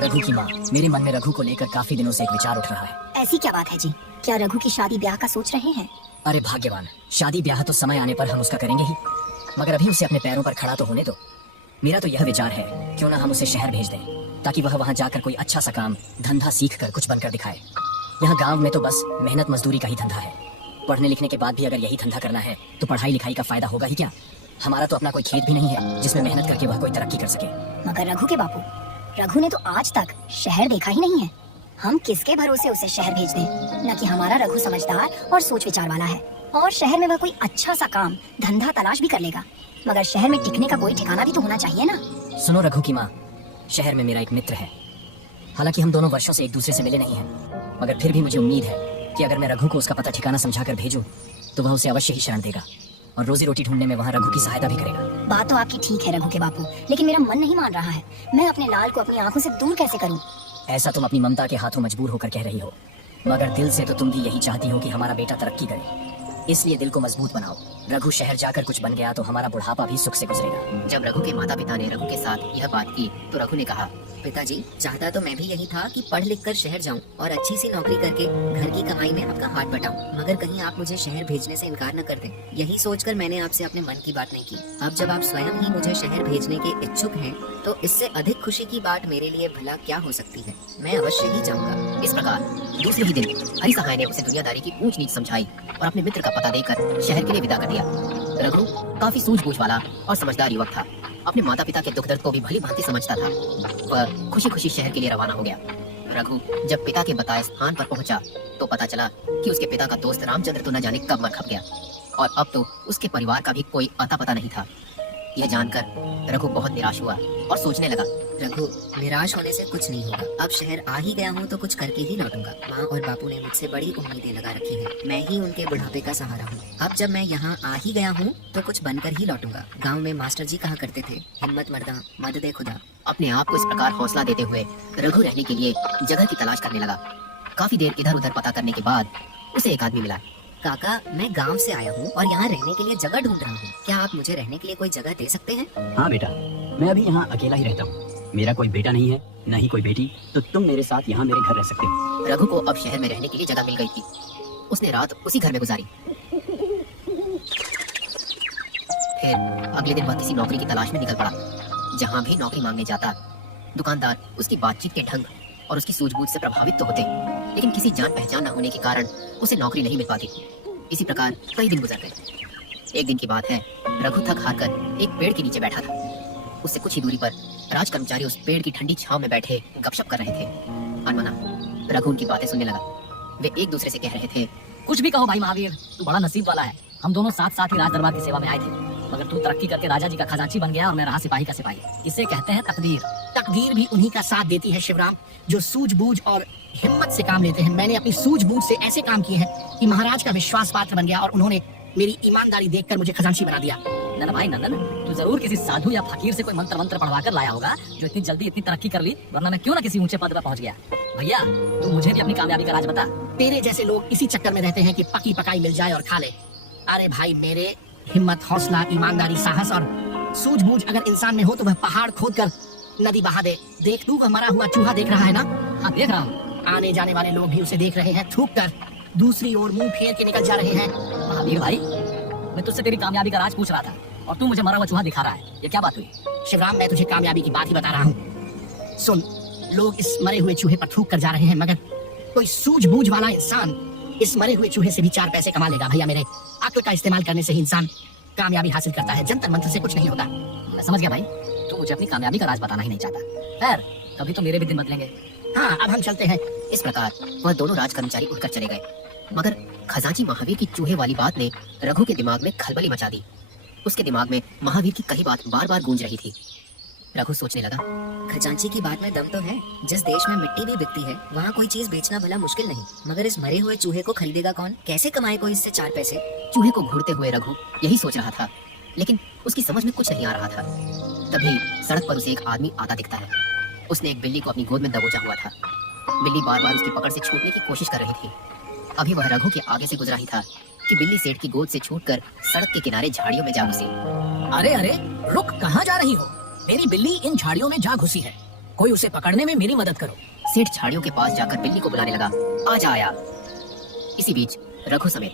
रघु की माँ, मेरे मन में रघु को लेकर काफी दिनों से एक विचार उठ रहा है। ऐसी क्या बात है जी? क्या रघु की शादी ब्याह का सोच रहे हैं? अरे भाग्यवान, शादी ब्याह तो समय आने पर हम उसका करेंगे ही, मगर अभी उसे अपने पैरों पर खड़ा तो होने दो। मेरा तो यह विचार है, क्यों ना हम उसे शहर भेज दें, ताकि वह वहाँ जाकर कोई अच्छा सा काम धंधा सीख कर कुछ बनकर दिखाए। यहाँ गाँव में तो बस मेहनत मजदूरी का ही धंधा है। पढ़ने लिखने के बाद भी अगर यही धंधा करना है तो पढ़ाई लिखाई का फायदा होगा ही क्या? हमारा तो अपना कोई खेत भी नहीं है जिसमें मेहनत करके वह कोई तरक्की कर सके। मगर रघु के बापू, रघु ने तो आज तक शहर देखा ही नहीं है। हम किसके भरोसे उसे शहर भेज दें? न कि हमारा रघु समझदार और सोच विचार वाला है, और शहर में वह कोई अच्छा सा काम धंधा तलाश भी कर लेगा, मगर शहर में टिकने का कोई ठिकाना भी तो होना चाहिए ना। सुनो रघु की माँ, शहर में मेरा एक मित्र है। हालांकि हम दोनों वर्षों से एक दूसरे से मिले नहीं हैं, मगर फिर भी मुझे उम्मीद है कि अगर मैं रघु को उसका पता ठिकाना समझाकर भेजूं तो वह उसे अवश्य ही शरण देगा और रोजी रोटी ढूंढने में वहाँ रघु की सहायता भी करेगा। बात तो आपकी ठीक है रघु के बापू, लेकिन मेरा मन नहीं मान रहा है। मैं अपने लाल को अपनी आंखों से दूर कैसे करूं? ऐसा तुम अपनी ममता के हाथों मजबूर होकर कह रही हो, मगर दिल से तो तुम भी यही चाहती हो कि हमारा बेटा तरक्की करे। इसलिए दिल को मजबूत बनाओ। रघु शहर जाकर कुछ बन गया तो हमारा बुढ़ापा भी सुख से गुजरेगा। जब रघु के माता पिता ने रघु के साथ यह बात की तो रघु ने कहा, पिताजी, चाहता तो मैं भी यही था कि पढ़ लिख कर शहर जाऊं और अच्छी सी नौकरी करके घर की कमाई में आपका हाथ बटाऊं, मगर कहीं आप मुझे शहर भेजने से इनकार न कर दें। यही सोचकर मैंने आपसे अपने मन की बात नहीं की। अब जब आप स्वयं ही मुझे शहर भेजने के इच्छुक हैं, तो इससे अधिक खुशी की बात मेरे लिए भला क्या हो सकती है। मैं अवश्य ही जाऊंगा। इस प्रकार दूसरे ही दिन हरि सहाय ने उसे दुनियादारी की ऊंच नीच समझाई और अपने मित्र का पता देकर शहर के लिए विदा कर दिया। रघु काफी सूझबूझ वाला और समझदार युवक था। अपने माता पिता के दुख दर्द को भी भली भांति समझता था। वह खुशी खुशी शहर के लिए रवाना हो गया। रघु जब पिता के बताए स्थान पर पहुंचा तो पता चला कि उसके पिता का दोस्त रामचंद्र तो न जाने कब मर खप गया और अब तो उसके परिवार का भी कोई अता पता नहीं था। यह जानकर रघु बहुत निराश हुआ और सोचने लगा, रघु, निराश होने से कुछ नहीं होगा। अब शहर आ ही गया हूँ तो कुछ करके ही लौटूंगा। माँ और बापू ने मुझसे बड़ी उम्मीदें लगा रखी हैं। मैं ही उनके बुढ़ापे का सहारा हूँ। अब जब मैं यहाँ आ ही गया हूँ तो कुछ बनकर ही लौटूंगा। गाँव में मास्टर जी कहा करते थे, हिम्मत मर्दा मदद ए खुदा। अपने आप को इस प्रकार हौसला देते हुए रघु रहने के लिए जगह की तलाश करने लगा। काफी देर इधर उधर पता करने के बाद उसे एक आदमी मिला। काका, मैं गांव से आया हूँ और यहाँ रहने के लिए जगह ढूंढ रहा हूँ। क्या आप मुझे रहने के लिए कोई जगह दे सकते हैं? हाँ बेटा, मैं अभी यहाँ अकेला ही रहता हूँ। मेरा कोई बेटा नहीं है, न ही कोई बेटी, तो तुम मेरे साथ यहाँ मेरे घर रह सकते हो। रघु को अब शहर में रहने के लिए जगह मिल गई थी। उसने रात उसी घर में गुजारी। फिर अगले दिन वह किसी नौकरी की तलाश में निकल पड़ा। जहाँ भी नौकरी मांगने जाता, दुकानदार उसकी बातचीत के ढंग और उसकी सूझबूझ से प्रभावित तो होते, लेकिन किसी जान पहचान न होने के कारण उसे नौकरी नहीं मिल पाती। इसी प्रकार कई दिन गुजर गए। एक दिन की बात है, रघु थक हार कर एक पेड़ के नीचे बैठा था। उससे कुछ ही दूरी पर राज कर्मचारी उस पेड़ की ठंडी छांव में बैठे गपशप कर रहे थे। अनमना रघु उनकी बातें सुनने लगा। वे एक दूसरे से कह रहे थे, कुछ भी कहो भाई महावीर, तू बड़ा नसीब वाला है। हम दोनों साथ साथ ही राज दरबार की सेवा में आए थे, मगर तू तरक्की करके राजा जी का खजांची बन गया और मैं रहा सिपाही का सिपाही। इसे कहते हैं तकदीर। तकदीर भी उन्हीं का साथ देती है शिवराम, जो सूझबूझ और हिम्मत से काम लेते हैं। मैंने अपनी सूझबूझ से ऐसे काम किए हैं कि महाराज का विश्वास पात्र बन गया और उन्होंने मेरी ईमानदारी देखकर मुझे खजांची बना दिया। नंदन भाई नंदन, तू जरूर किसी साधु या फकीर से कोई मंत्र पढ़वा कर लाया होगा जो इतनी जल्दी इतनी तरक्की कर ली, वरना मैं क्यों ना किसी ऊंचे पद पर पहुंच गया। भैया, तू मुझे भी अपनी कामयाबी का राज बता। तेरे जैसे लोग इसी चक्कर में रहते हैं कि पकी पकाई मिल जाए और खा ले। अरे भाई मेरे, हिम्मत, हौसला, ईमानदारी, साहस और सूझबूझ अगर इंसान में हो तो वह पहाड़ खोद कर नदी बहा दे। देख, तू हमारा हुआ चूहा देख रहा है ना? हाँ देख रहा हूँ। आने जाने वाले लोग भी उसे देख रहे हैं, थूक कर दूसरी ओर मुंह फेर के निकल जा रहे हैं। महावीर भाई, मैं तुझसे तेरी कामयाबी का राज पूछ रहा था और तू मुझे मरा हुआ चूहा दिखा रहा है। ये क्या बात हुई? शिवराम, मैं तुझे कामयाबी की बात ही बता रहा हूँ। सुन, लोग इस मरे हुए चूहे पर थूक कर जा रहे हैं, मगर कोई सूझबूझ वाला इंसान इस मरे हुए चूहे से भी 4 पैसे कमा लेगा। भैया मेरे, अक्ल का इस्तेमाल करने से ही इंसान कामयाबी हासिल करता है, जंतर मंत्र से कुछ नहीं होता। मैं समझ गया भाई, तू मुझे अपनी कामयाबी का राज बताना ही नहीं चाहता। खैर, कभी तो मेरे भी दिन बदलेंगे। हाँ, अब हम चलते हैं। इस प्रकार वह दोनों राज कर्मचारी उठकर चले गए। मगर खजांची महावीर की चूहे वाली बात ने रघु के दिमाग में खलबली मचा दी। उसके दिमाग में महावीर की कही बात बार बार गूंज रही थी। रघु सोचने लगा, खजांची की बात में दम तो है। जिस देश में मिट्टी भी बिकती है, वहाँ कोई चीज बेचना भला मुश्किल नहीं, मगर इस मरे हुए चूहे को खरीदेगा कौन? कैसे कमाए कोई इससे 4 पैसे? चूहे को घूरते हुए रघु यही सोच रहा था, लेकिन उसकी समझ में कुछ नहीं आ रहा था। तभी सड़क पर उसे एक आदमी आता दिखता है। उसने एक बिल्ली को अपनी गोद में दबोचा हुआ था। बिल्ली बार बार उसकी पकड़ से छूटने की कोशिश कर रही थी। अभी वह रघु के आगे से गुजरा ही था कि बिल्ली सेठ की गोद से छूटकर सड़क के किनारे झाड़ियों में जा घुसी। अरे अरे, रुक, कहाँ जा रही हो? मेरी बिल्ली इन झाड़ियों में जा घुसी है। कोई उसे पकड़ने में मेरी मदद करो। सेठ झाड़ियों के पास जाकर बिल्ली को बुलाने लगा, आजा आया। इसी बीच रघु समेत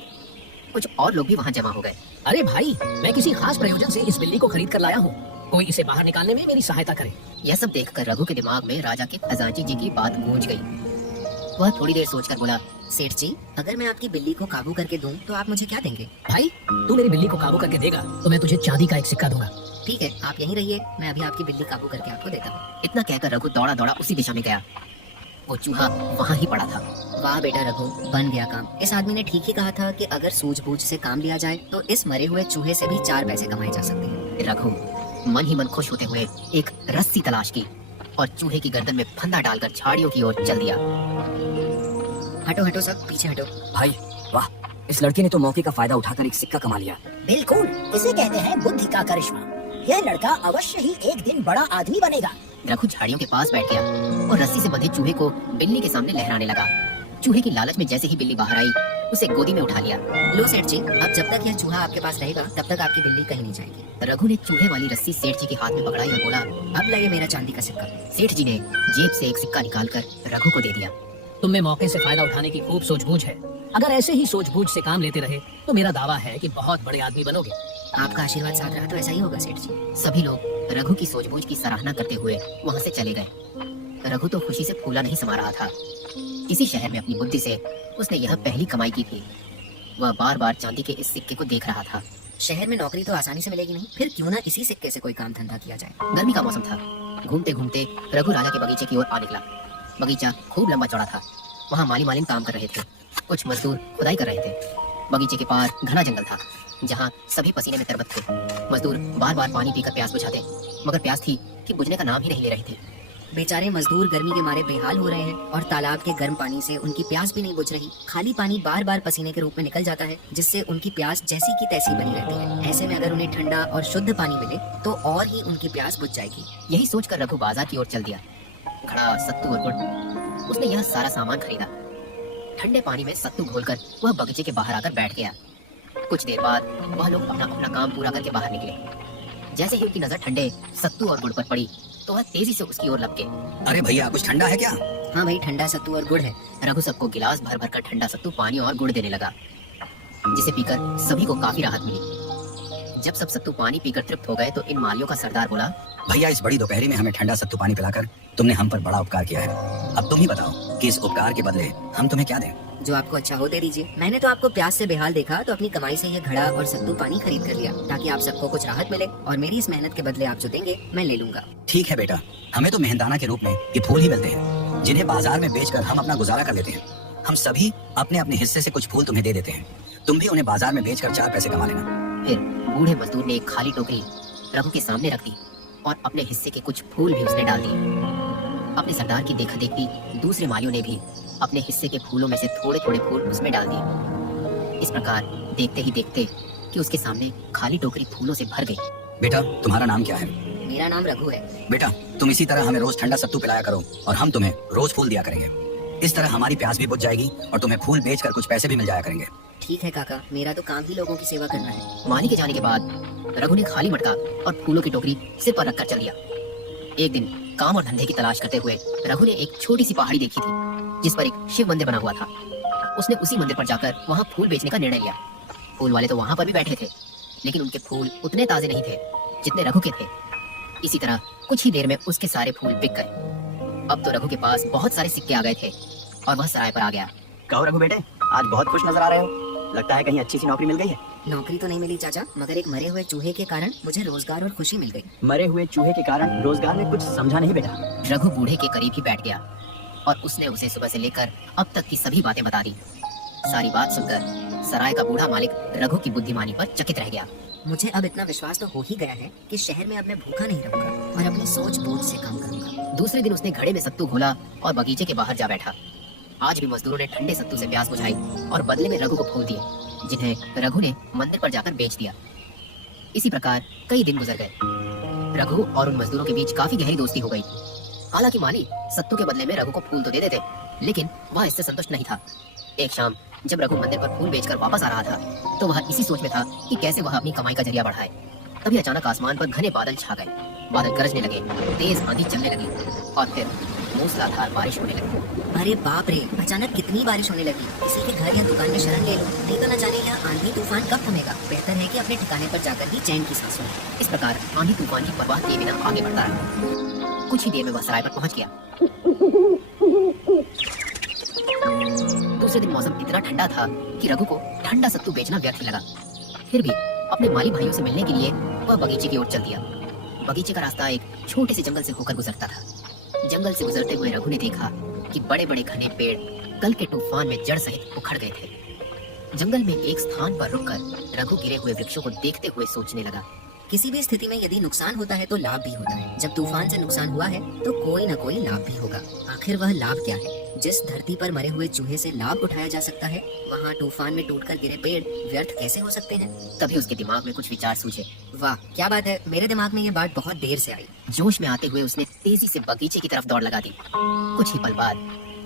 कुछ और लोग भी वहाँ जमा हो गए। अरे भाई, मैं किसी खास प्रयोजन से इस बिल्ली को खरीद कर लाया हूँ, कोई इसे बाहर निकालने में मेरी सहायता करे। यह सब देखकर रघु के दिमाग में राजा के खजांची जी की बात गूंज गई। वह थोड़ी देर सोचकर बोला, सेठ जी, अगर मैं आपकी बिल्ली को काबू करके दूं तो आप मुझे क्या देंगे? भाई, तू मेरी बिल्ली को काबू करके देगा तो मैं तुझे चांदी का एक सिक्का दूंगा। ठीक है, आप यहीं रहिए, मैं अभी आपकी बिल्ली काबू करके आपको देता हूँ। इतना कहकर रघु दौड़ा दौड़ा उसी दिशा में गया। वो चूहा वहाँ ही पड़ा था। वाह बेटा रघु, बन गया काम। इस आदमी ने ठीक ही कहा था कि अगर सूझबूझ से काम लिया जाए तो इस मरे हुए चूहे से भी 4 पैसे कमाए जा सकते हैं। रघु मन ही मन खुश होते हुए एक रस्सी तलाश की और चूहे की गर्दन में फंदा डालकर झाड़ियों की ओर चल दिया। हटो हटो सब, पीछे हटो। भाई वाह, इस लड़के ने तो मौके का फायदा उठाकर एक सिक्का कमा लिया। बिल्कुल, इसे कहते हैं बुद्धि का करिश्मा। यह लड़का अवश्य ही एक दिन बड़ा आदमी बनेगा। रघु झाड़ियों के पास बैठ गया और रस्सी से बंधे चूहे को बिल्ली के सामने लहराने लगा। चूहे की लालच में जैसे ही बिल्ली बाहर आई, उसे गोदी में उठा लिया। लो सेठ जी, अब जब तक यह चूहा आपके पास रहेगा तब तक आपकी बिल्ली कहीं नहीं जाएगी। रघु ने चूहे वाली रस्सी सेठ जी के हाथ में पकड़ाई और बोला, अब लाइए मेरा चांदी का सिक्का। सेठ जी ने जेब से एक सिक्का निकालकर रघु को दे दिया। तुम में मौके से फायदा उठाने की खूब सूझबूझ है। अगर ऐसे ही सूझबूझ से काम लेते रहे तो मेरा दावा है कि बहुत बड़े आदमी बनोगे। आपका आशीर्वाद साथ रहा तो ऐसा ही होगा सेठ जी। सभी लोग रघु की सूझबूझ की सराहना करते हुए वहाँ से चले गए। रघु तो खुशी से फूला नहीं समा रहा था। इसी शहर में अपनी बुद्धि से उसने यह पहली कमाई की थी। वह बार बार चांदी के इस सिक्के को देख रहा था। शहर में नौकरी तो आसानी से मिलेगी नहीं, फिर क्यों ना इसी सिक्के से कोई काम धंधा किया जाए। गर्मी का मौसम था। घूमते घूमते रघु राजा के बगीचे की ओर आ निकला। बगीचा खूब लंबा चौड़ा था। वहाँ माली मालिन काम कर रहे थे, कुछ मजदूर खुदाई कर रहे थे। बगीचे के पार घना जंगल था जहाँ सभी पसीने में तरबत थे। मजदूर बार बार पानी पीकर प्यास बुझाते, मगर प्यास थी कि बुझने का नाम ही नहीं ले रही थी। बेचारे मजदूर गर्मी के मारे बेहाल हो रहे हैं और तालाब के गर्म पानी से उनकी प्यास भी नहीं बुझ रही। खाली पानी बार बार पसीने के रूप में निकल जाता है, जिससे उनकी प्यास जैसी की तैसी बनी रहती है। ऐसे में अगर उन्हें ठंडा और शुद्ध पानी मिले तो और ही उनकी प्यास बुझ जाएगी। यही सोचकर रघु बाजार की ओर चल दिया। घड़ा, सत्तू और गुड़, उसने यह सारा सामान खरीदा। ठंडे पानी में सत्तू घोलकर वह बगीचे के बाहर आकर बैठ गया। कुछ देर बाद वह लोग अपना अपना काम पूरा करके बाहर निकले। जैसे ही उनकी नजर ठंडे सत्तू और गुड़ पर पड़ी तो वह तेजी से उसकी ओर लपके। अरे भैया, कुछ ठंडा है क्या? हाँ भाई, ठंडा सत्तू और गुड़ है। रघु सबको गिलास भर भर कर ठंडा सत्तू, पानी और गुड़ देने लगा, जिसे पीकर सभी को काफी राहत मिली। जब सब सत्तू पानी पीकर तृप्त हो गए तो इन मालियों का सरदार बोला, भैया, इस बड़ी दोपहरी में हमें ठंडा सत्तू पानी पिलाकर तुमने हम पर बड़ा उपकार किया है। अब तुम ही बताओ कि इस उपकार के बदले हम तुम्हें क्या दें? जो आपको अच्छा हो दे दीजिए। मैंने तो आपको प्यास से बेहाल देखा तो अपनी कमाई से ये घड़ा और सत्तू पानी खरीद कर लिया, ताकि आप सबको कुछ राहत मिले, और मेरी इस मेहनत के बदले आप जो देंगे मैं ले लूंगा। ठीक है बेटा, हमें तो मेहनताना के रूप में ये फूल ही मिलते हैं, जिन्हें बाजार में बेचकर हम अपना गुजारा कर लेते हैं। हम सभी अपने अपने हिस्से से कुछ फूल तुम्हें दे देते हैं, तुम भी उन्हें बाजार में बेचकर 4 पैसे कमा लेना। फिर बूढ़े मजदूर ने एक खाली टोकरी रघु के सामने रख दी और अपने हिस्से के कुछ फूल भी उसने डाल दिए। अपने सरदार की देखा देखी दूसरे मालियों ने भी अपने हिस्से के फूलों में से थोड़े थोड़े फूल उसमें डाल दिए। इस प्रकार देखते ही देखते कि उसके सामने खाली टोकरी फूलों से भर गई। बेटा, तुम्हारा नाम क्या है? मेरा नाम रघु है। बेटा, तुम इसी तरह हमें रोज ठंडा सत्तू पिलाया करो और हम तुम्हें रोज फूल दिया करेंगे। इस तरह हमारी प्यास भी बुझ जाएगी और तुम्हें फूल बेचकर कुछ पैसे भी मिल जाया करेंगे। ठीक है काका, मेरा तो काम ही लोगों की सेवा करना है। माली के जाने के बाद रघु ने खाली मटका और फूलों की टोकरी सिर पर रखकर चल दिया। एक दिन काम और धंधे की तलाश करते हुए रघु ने एक छोटी सी पहाड़ी देखी थी, जिस पर एक शिव मंदिर बना हुआ था। उसने उसी मंदिर पर जाकर वहाँ फूल बेचने का निर्णय लिया। फूल वाले तो वहाँ पर भी बैठे थे, लेकिन उनके फूल उतने ताजे नहीं थे जितने रघु के थे। इसी तरह कुछ ही देर में उसके सारे फूल बिक गए। अब तो रघु के पास बहुत सारे सिक्के आ गए थे और वह सराय पर आ गया। कहो रघु बेटे, आज बहुत खुश नजर आ रहे हो। लगता है कहीं अच्छी सी नौकरी मिल गई है। नौकरी तो नहीं मिली चाचा, मगर एक मरे हुए चूहे के कारण मुझे रोजगार और खुशी मिल गई। मरे हुए चूहे के कारण रोजगार में कुछ समझा नहीं बेटा। रघु बूढ़े के करीब ही बैठ गया और उसने उसे सुबह से लेकर अब तक की सभी बातें बता दी। सारी बात सुनकर सराय का बूढ़ा मालिक रघु की बुद्धिमानी पर चकित रह गया। मुझे अब इतना विश्वास तो हो ही गया है कि शहर में अब मैं भूखा नहीं रहूंगा और अपनी सोच बूझ से काम करूंगा। दूसरे दिन उसने घड़े में सत्तू घोला और बगीचे के बाहर जा बैठा। आज भी मजदूरों ने ठंडे सत्तू से प्यास बुझाई और बदले में रघु को फूल दिए, जिन्हें रघु ने मंदिर पर जाकर बेच दिया। इसी प्रकार कई दिन गुजर गए। रघु और उन मजदूरों के बीच काफी गहरी दोस्ती हो गई। हालांकि माली सत्तू के बदले में रघु को फूल तो दे देते, लेकिन वह इससे संतुष्ट नहीं था। एक शाम जब रघु मंदिर पर फूल बेचकर वापस आ रहा था तो वह इसी सोच में था कि कैसे वह अपनी कमाई का जरिया बढ़ाए। तभी अचानक आसमान पर घने बादल छा गए। बादल गरजने लगे, तेज आंधी चलने लगी और फिर मूसलाधार बारिश होने लगी। अरे बाप रे, अचानक कितनी बारिश होने लगी। किसी के घर या दुकान में शरण ले लो, नहीं तो न जाने यह आंधी तूफान कब थमेगा। बेहतर है कि अपने ठिकाने पर जाकर ही चैन की सांस लें। इस प्रकार आंधी तूफान की परवाह किए बिना आगे बढ़ता रहा। कुछ ही देर में वह सराय पर पहुंच गया। दूसरे दिन मौसम इतना ठंडा था कि रघु को ठंडा सत्तू बेचना व्यर्थ लगा। फिर भी अपने माली भाइयों से मिलने के लिए वह बगीचे की ओर चल दिया। बगीचे का रास्ता एक छोटे से जंगल से होकर गुजरता था। जंगल से गुजरते हुए रघु ने देखा कि बड़े बड़े घने पेड़ कल के तूफान में जड़ सहित उखड़ गए थे। जंगल में एक स्थान पर रुककर रघु गिरे हुए वृक्षों को देखते हुए सोचने लगा। किसी भी स्थिति में यदि नुकसान होता है तो लाभ भी होता है। जब तूफान से नुकसान हुआ है तो कोई न कोई लाभ भी होगा। आखिर वह लाभ क्या है? जिस धरती पर मरे हुए चूहे से लाभ उठाया जा सकता है, वहाँ तूफान में टूटकर गिरे पेड़ व्यर्थ कैसे हो सकते हैं? तभी उसके दिमाग में कुछ विचार सूझे। वाह क्या बात है, मेरे दिमाग में ये बात बहुत देर से आई। जोश में आते हुए उसने तेजी से बगीचे की तरफ दौड़ लगा दी। कुछ ही पल बाद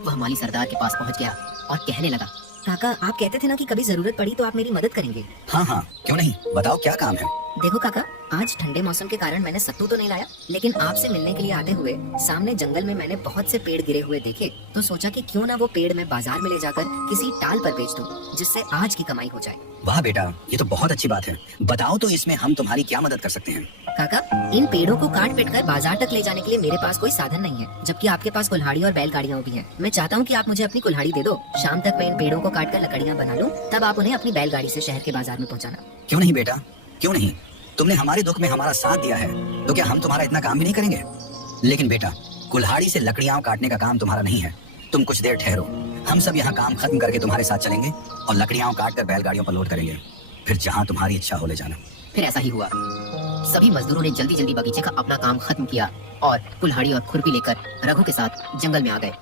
वह माली सरदार के पास पहुँच गया और कहने लगा, काका आप कहते थे ना कि कभी जरूरत पड़ी तो आप मेरी मदद करेंगे। हाँ हाँ, क्यों नहीं, बताओ क्या काम है। देखो काका, आज ठंडे मौसम के कारण मैंने सत्तू तो नहीं लाया, लेकिन आपसे मिलने के लिए आते हुए सामने जंगल में मैंने बहुत से पेड़ गिरे हुए देखे, तो सोचा कि क्यों ना वो पेड़ मैं बाजार में ले जाकर किसी टाल पर बेच दूं, जिससे आज की कमाई हो जाए। वाह बेटा, ये तो बहुत अच्छी बात है। बताओ तो इसमें हम तुम्हारी क्या मदद कर सकते हैं। काका, इन पेड़ों को काट पीट कर बाजार तक ले जाने के लिए मेरे पास कोई साधन नहीं है, जबकि आपके पास कुल्हाड़ी और बैलगाड़ियाँ भी हैं। मैं चाहता हूँ कि आप मुझे अपनी कुल्हाड़ी दे दो। शाम तक मैं इन पेड़ों को काट कर लकड़ियाँ बना लूँ, तब आप उन्हें अपनी बैलगाड़ी से शहर के बाजार में पहुँचाना। क्यों नहीं बेटा, क्यों नहीं। तुमने हमारे दुख में हमारा साथ दिया है, तो क्या हम तुम्हारा इतना काम भी नहीं करेंगे। लेकिन बेटा, कुल्हाड़ी से लकड़ियाँ काटने का काम तुम्हारा नहीं है। तुम कुछ देर ठहरो, हम सब यहाँ काम खत्म करके तुम्हारे साथ चलेंगे और लकड़ियाँ काट कर बैलगाड़ियों पर लोड करेंगे। फिर जहाँ तुम्हारी इच्छा हो ले जाना। फिर ऐसा ही हुआ। सभी मजदूरों ने जल्दी जल्दी बगीचे का अपना काम खत्म किया और कुल्हाड़ी और खुरपी लेकर रघु के साथ जंगल में आ गए।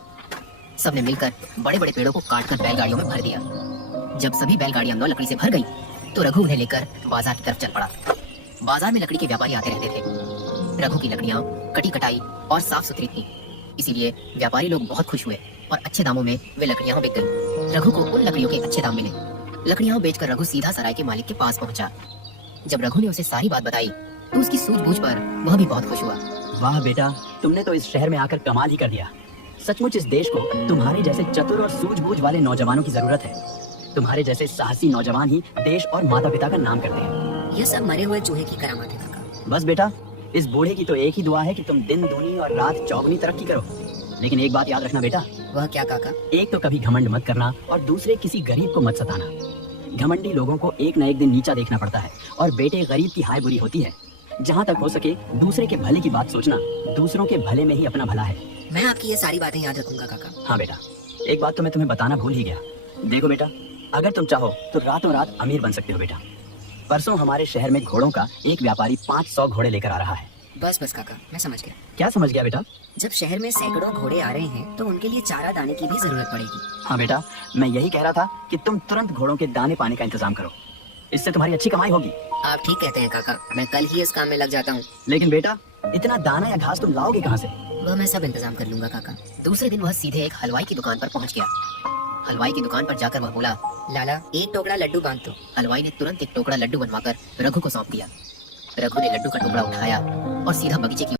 सबने मिलकर बड़े बड़े पेड़ों को काटकर बैलगाड़ियों में भर दिया। जब सभी बैलगाड़ियां 9 लकड़ी से भर गई, तो रघु उन्हें लेकर बाजार की तरफ चल पड़ा। बाजार में लकड़ी के व्यापारी आते रहते थे। रघु की लकड़ियां कटी कटाई और साफ सुथरी थी, इसीलिए व्यापारी लोग बहुत खुश हुए और अच्छे दामों में वे लकड़ियां बिक गई। रघु को उन लकड़ियों के अच्छे दाम मिले। लकड़ियां बेचकर रघु सीधा सराय के मालिक के पास पहुंचा। जब रघु ने उसे सारी बात बताई तो उसकी सूझबूझ पर वह भी बहुत खुश हुआ। वाह बेटा, तुमने तो इस शहर में आकर कमाल ही कर दिया। सचमुच इस देश को तुम्हारे जैसे चतुर और सूझबूझ वाले नौजवानों की जरूरत है। तुम्हारे जैसे साहसी नौजवान ही देश और माता पिता का नाम करते हैं। यह सब मरे हुए चूहे की करामात है काका। बस बेटा, इस बूढ़े की तो एक ही दुआ है कि तुम दिन दूनी और रात चौगुनी तरक्की करो। लेकिन एक बात याद रखना बेटा, वह क्या काका? एक तो कभी घमंड मत करना और दूसरे किसी गरीब को मत सताना। घमंडी लोगों को एक न एक दिन नीचा देखना पड़ता है और बेटे गरीब की हाय बुरी होती है। जहाँ तक हो सके दूसरे के भले की बात सोचना, दूसरों के भले में ही अपना भला है। मैं आपकी ये सारी बातें याद रखूंगा काका। हाँ बेटा, एक बात तो मैं तुम्हें बताना भूल ही गया। देखो बेटा, अगर तुम चाहो तो रातों रात अमीर बन सकते हो बेटा। परसों हमारे शहर में घोड़ों का एक व्यापारी 500 घोड़े लेकर आ रहा है। बस बस काका, मैं समझ गया। क्या समझ गया बेटा? जब शहर में सैकड़ों घोड़े आ रहे हैं तो उनके लिए चारा दाने की भी जरूरत पड़ेगी। हाँ बेटा, मैं यही कह रहा था कि तुम तुरंत घोड़ों के दाने पाने का इंतजाम करो। इससे तुम्हारी अच्छी कमाई होगी। आप ठीक कहते हैं काका, मैं कल ही इस काम में लग जाता हूँ। लेकिन बेटा, इतना दाना या घास तुम लाओगे कहाँ से? वह मैं सब इंतजाम कर लूंगा काका। दूसरे दिन वह सीधे एक हलवाई की दुकान पर पहुंच गया। हलवाई की दुकान पर जाकर वह बोला, लाला एक टोकरा लड्डू बांध दो। हलवाई ने तुरंत एक टोकरा लड्डू बनवाकर रघु को सौंप दिया। रघु ने लड्डू का टुकड़ा उठाया और सीधा बगीचे की